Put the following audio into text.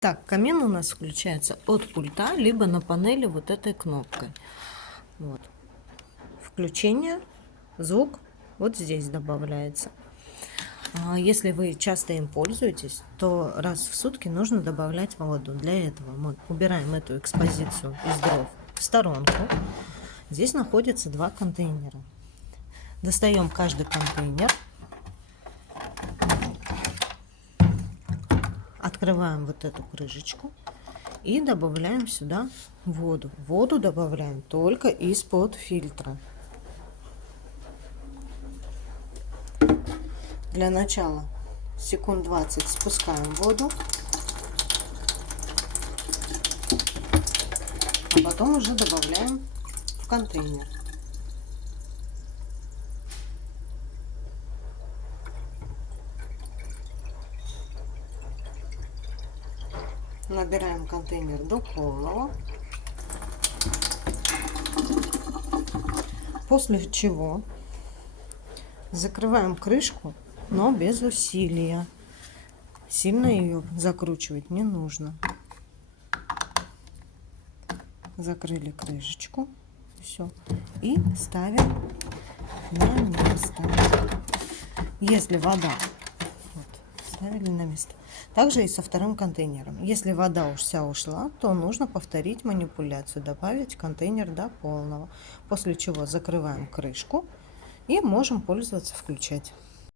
Так, камин у нас включается от пульта, либо на панели вот этой кнопкой. Вот. Включение, звук вот здесь добавляется. Если вы часто им пользуетесь, то раз в сутки нужно добавлять воду. Для этого мы убираем эту экспозицию из дров в сторонку. Здесь находятся два контейнера. Достаем каждый контейнер. Открываем вот эту крышечку и добавляем сюда воду. Воду добавляем только из-под фильтра. Для начала секунд 20 спускаем воду, а потом уже добавляем в контейнер. Набираем контейнер до полного. После чего закрываем крышку, но без усилия. Сильно ее закручивать не нужно. Закрыли крышечку. Все. И ставим на место. Если вода... Вот, ставили на место. Также и со вторым контейнером. Если вода уж вся ушла, то нужно повторить манипуляцию, добавить контейнер до полного. После чего закрываем крышку и можем пользоваться, включать.